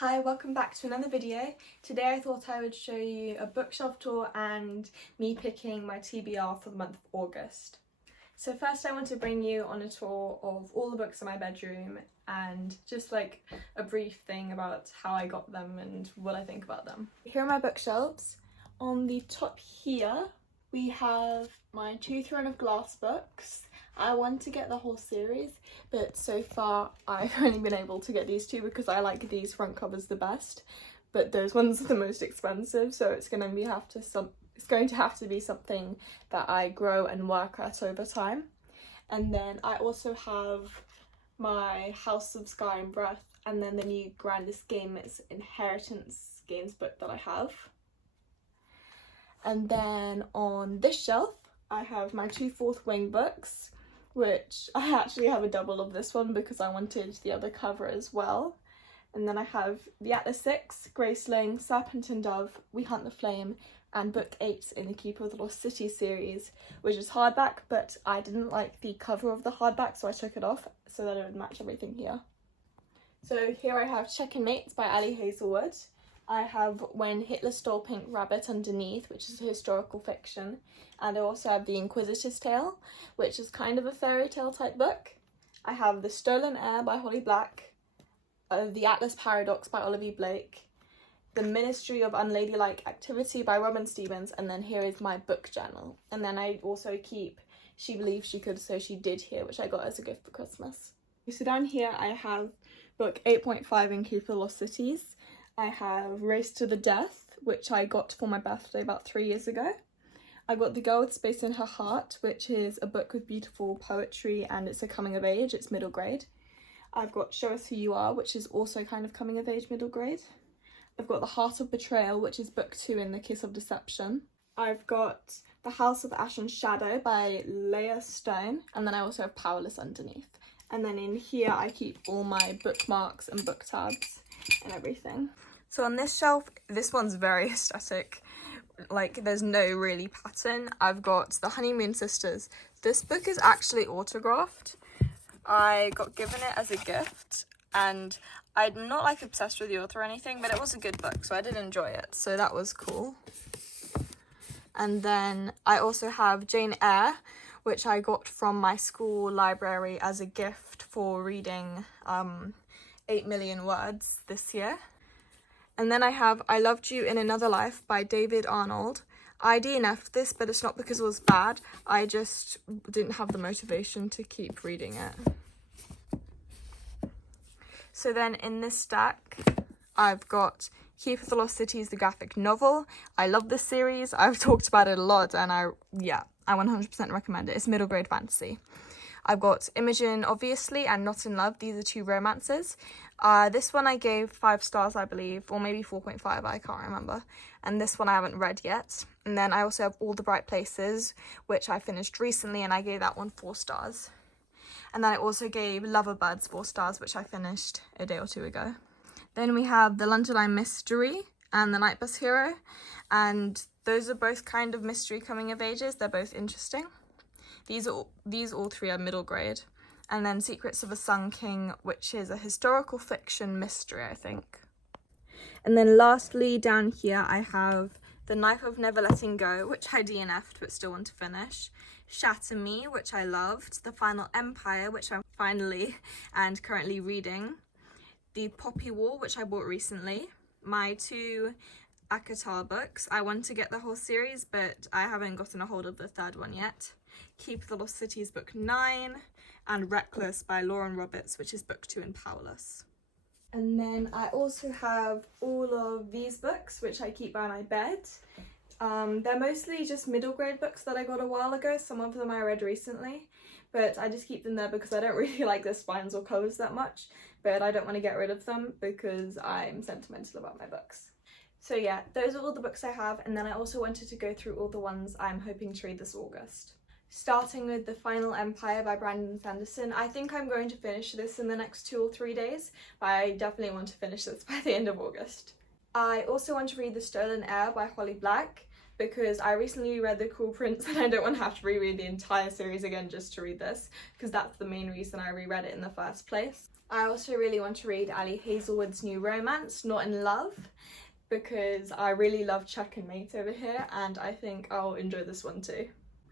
Hi, welcome back to another video. Today I thought I would show you a bookshelf tour and me picking my TBR for the month of August. So first I want to bring you on a tour of all the books in my bedroom and just like a brief thing about how I got them and what I think about them. Here are my bookshelves. On the top here we have my 2 Throne of Glass books. I want to get the whole series, but so far I've only been able to get these two because I like these front covers the best, but those ones are the most expensive, so it's going to have to be something that I grow and work at over time. And then I also have my House of Sky and Breath, and then the new Grandest Game is Inheritance Games book that I have. And then on this shelf I have my 2 Fourth Wing books, which I actually have a double of this one because I wanted the other cover as well. And then I have the Atlas 6, Graceling, Serpent and Dove, We Hunt the Flame, and book 8 in the Keeper of the Lost City series, which is hardback, but I didn't like the cover of the hardback, so I took it off so that it would match everything here. So here I have Check and Mates by Ali Hazelwood. I have When Hitler Stole Pink Rabbit underneath, which is a historical fiction, and I also have The Inquisitor's Tale, which is kind of a fairy tale type book. I have The Stolen Heir by Holly Black, The Atlas Paradox by Olivia Blake, The Ministry of Unladylike Activity by Robin Stevens, and then here is my book journal. And then I also keep She Believed She Could, So She Did here, which I got as a gift for Christmas. So down here I have book 8.5 in Keeper of the Lost Cities. I have Race to the Death, which I got for my birthday about 3 years ago. I got The Girl with Space in Her Heart, which is a book with beautiful poetry and it's a coming of age, it's middle grade. I've got Show Us Who You Are, which is also kind of coming of age, middle grade. I've got The Heart of Betrayal, which is book 2 in The Kiss of Deception. I've got The House of Ash and Shadow by Leah Stone, and then I also have Powerless underneath. And then in here I keep all my bookmarks and book tabs and everything. So on this shelf, this one's very aesthetic, like there's no really pattern. I've got The Honeymoon Sisters. This book is actually autographed. I got given it as a gift and I'm not like obsessed with the author or anything, but it was a good book, so I did enjoy it, so that was cool. And then I also have Jane Eyre, which I got from my school library as a gift for reading 8 million words this year. And then I have I Loved You in Another Life by David Arnold. I DNF'd this, but it's not because it was bad. I just didn't have the motivation to keep reading it. So then in this stack, I've got Keeper of the Lost Cities, the graphic novel. I love this series. I've talked about it a lot and I 100% recommend it. It's middle grade fantasy. I've got Imogen, obviously, and Not in Love. These are 2 romances. This one I gave 5 stars, I believe, or maybe 4.5, I can't remember. And this one I haven't read yet. And then I also have All the Bright Places, which I finished recently, and I gave that one 4 stars. And then I also gave Loverbirds 4 stars, which I finished a day or 2 ago. Then we have The London Eye Mystery and The Night Bus Hero. And those are both kind of mystery coming of ages. They're both interesting. These all 3 are middle grade. And then Secrets of a Sun King, which is a historical fiction mystery, I think. And then lastly, down here, I have The Knife of Never Letting Go, which I DNF'd but still want to finish. Shatter Me, which I loved. The Final Empire, which I'm finally and currently reading. The Poppy War, which I bought recently. My 2 ACOTAR books. I want to get the whole series, but I haven't gotten a hold of the 3rd one yet. Keep of the Lost Cities book 9, and Reckless by Lauren Roberts, which is book 2 in Powerless. And then I also have all of these books, which I keep by my bed. They're mostly just middle grade books that I got a while ago. Some of them I read recently, but I just keep them there because I don't really like their spines or covers that much, but I don't want to get rid of them because I'm sentimental about my books. So yeah, those are all the books I have, and then I also wanted to go through all the ones I'm hoping to read this August. Starting with The Final Empire by Brandon Sanderson. I think I'm going to finish this in the next 2 or 3 days, but I definitely want to finish this by the end of August. I also want to read The Stolen Heir by Holly Black. because I recently read The Cruel Prince and I don't want to have to reread the entire series again just to read this, because that's the main reason I reread it in the first place. I also really want to read Ali Hazelwood's new romance, Not in Love, because I really love Chuck and Mate over here, and I think I'll enjoy this one too.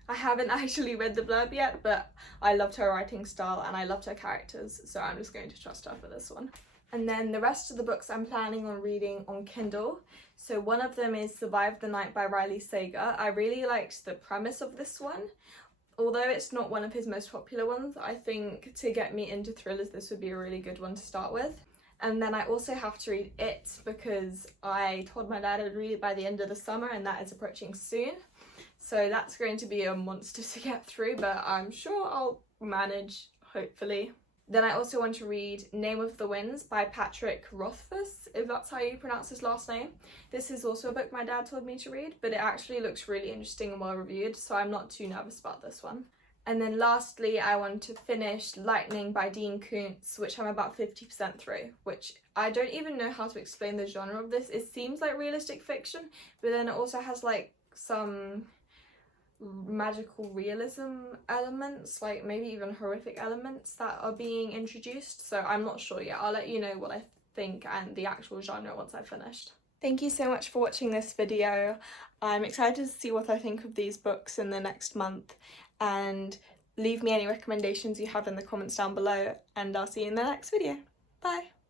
I haven't actually read the blurb yet, but I loved her writing style and I loved her characters, so I'm just going to trust her for this one. And then the rest of the books I'm planning on reading on Kindle. So one of them is Survive the Night by Riley Sager. I really liked the premise of this one. Although it's not one of his most popular ones, I think to get me into thrillers, this would be a really good one to start with. And then I also have to read It, because I told my dad I'd read it by the end of the summer, and that is approaching soon. So that's going to be a monster to get through, but I'm sure I'll manage, hopefully. Then I also want to read Name of the Winds by Patrick Rothfuss, if that's how you pronounce his last name. This is also a book my dad told me to read, but it actually looks really interesting and well reviewed, so I'm not too nervous about this one. And then lastly, I want to finish Lightning by Dean Koontz, which I'm about 50% through, which I don't even know how to explain the genre of this. It seems like realistic fiction, but then it also has like some magical realism elements, like maybe even horrific elements that are being introduced, so I'm not sure yet. I'll let you know what I think and the actual genre once I've finished. Thank you so much for watching this video. I'm excited to see what I think of these books in the next month, and leave me any recommendations you have in the comments down below, and I'll see you in the next video. Bye!